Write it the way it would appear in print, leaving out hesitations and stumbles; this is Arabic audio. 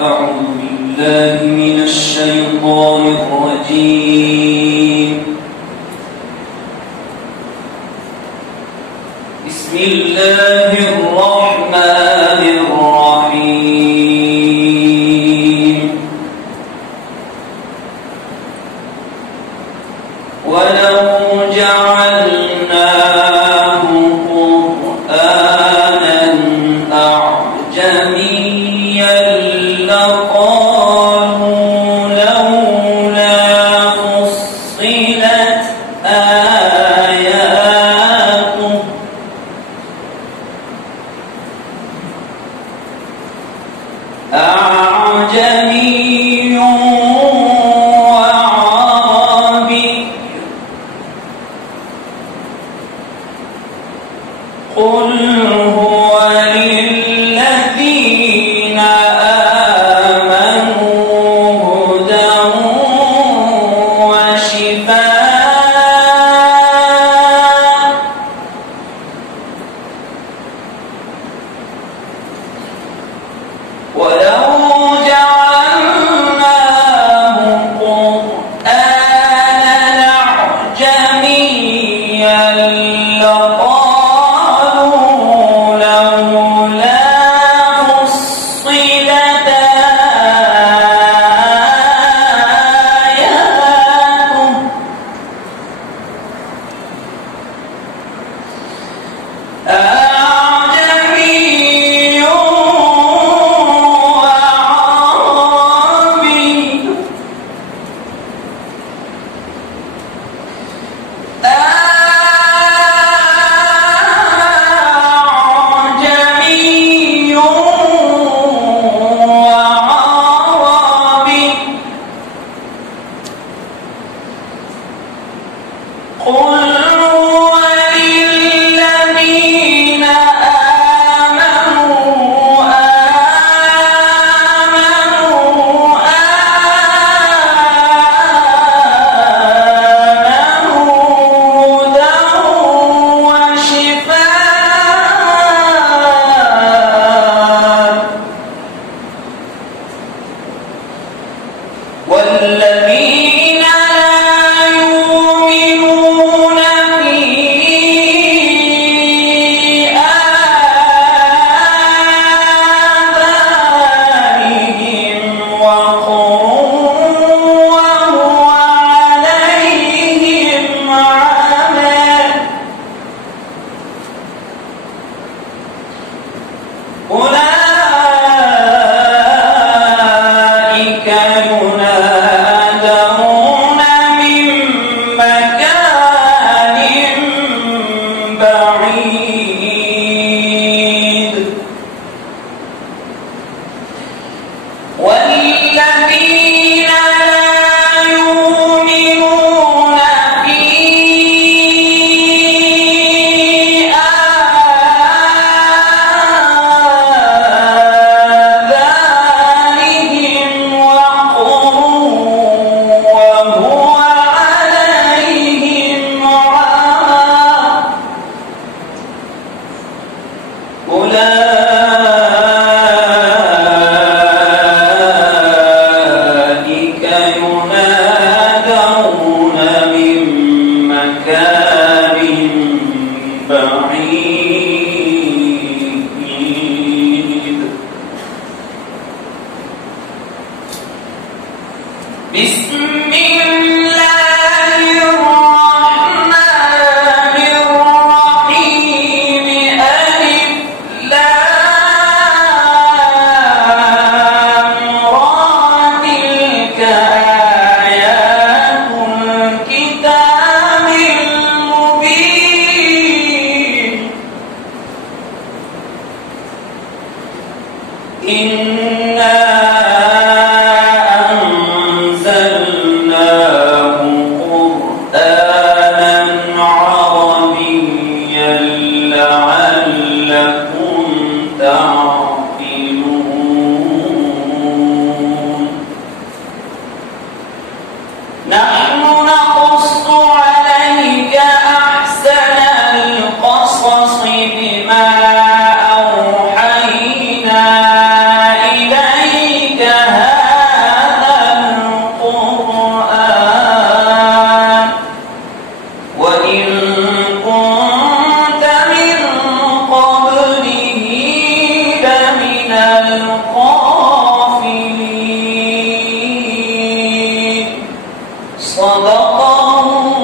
أعوذ بالله من الشيطان الرجيم. بسم الله الرحمن الرحيم. ولو جعلناه قرآنا أعجميا لقالوا لولا فصلت آياته أعجمي وعربي قل هو للذين آمنوا هدى وشفاء ولو جعلناه قرآنا أعجميا لقالوا لولا فصلت آياته أعجمي وعربي أعجمي وعربي قل هو للذين آمنوا هدى وشفاء والذين لا يؤمنون في آذانهم وقر وهو عليهم عمى أولئك ينادون من مكان بعيد والذين لا يؤمنون في آذانهم وقر وهو عليهم عمى أولئك ينادون من مكان بعيد. بسم الله الرحمن الرحيم. ألف لام را تلك آيات الكتاب المبين. إنا أنزلناه قرآنا عربيا لعلكم تعقلون. نحن نقص عليك أحسن القصص بما أوحينا إليك صدق الله